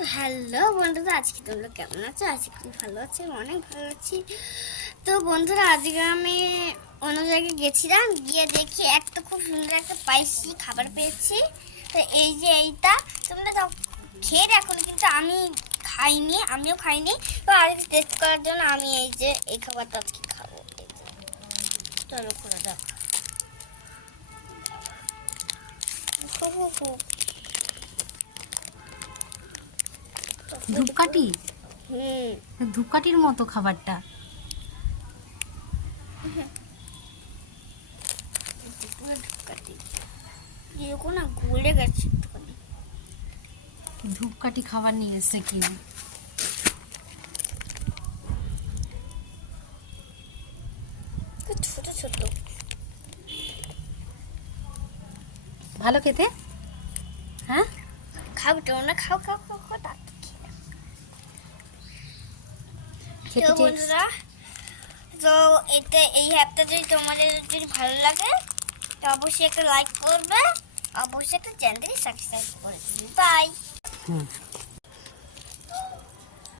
তো হ্যালো বন্ধুরা, আজকে তোমরা কেমন আছো? আজকে খুব ভালো আছি, অনেক ভালো আছি। তো বন্ধুরা, আজকে আমি অন্য জায়গায় গেছিলাম, গিয়ে দেখি একটা খুব সুন্দর একটা স্পাইসি খাবার পেয়েছি। তো এই যে এইটা তোমরা তো খেয়ে দেখো, কিন্তু আমি খাইনি, আমিও খাইনি। তো আর টেস্ট করার জন্য আমি এই খাবারটা আজকে খাবো। এই যে, চলো করে দেখো। ধূপকাঠি। হুম, ধূপকাঠির মতো খাবারটা। ধূপকাঠি এরকম না, ঘুরে গেছে একটুখানি। ধূপকাঠি খাবার নিয়ে এসছে কেউ। ছোট ছোট ভালো খেতে। হ্যাঁ, খাও তোমরা, খাও খাও খাও খাও, তারপর খেয়ে নাও। খেতে তো টেস্ট। বন্ধুরা, তো এই অ্যাপটা যদি তোমাদের যদি ভালো লাগে, তো অবশ্যই একটা লাইক করবে, অবশ্যই একটা চ্যানেলটি সাবস্ক্রাইব করে দিবে। বাই।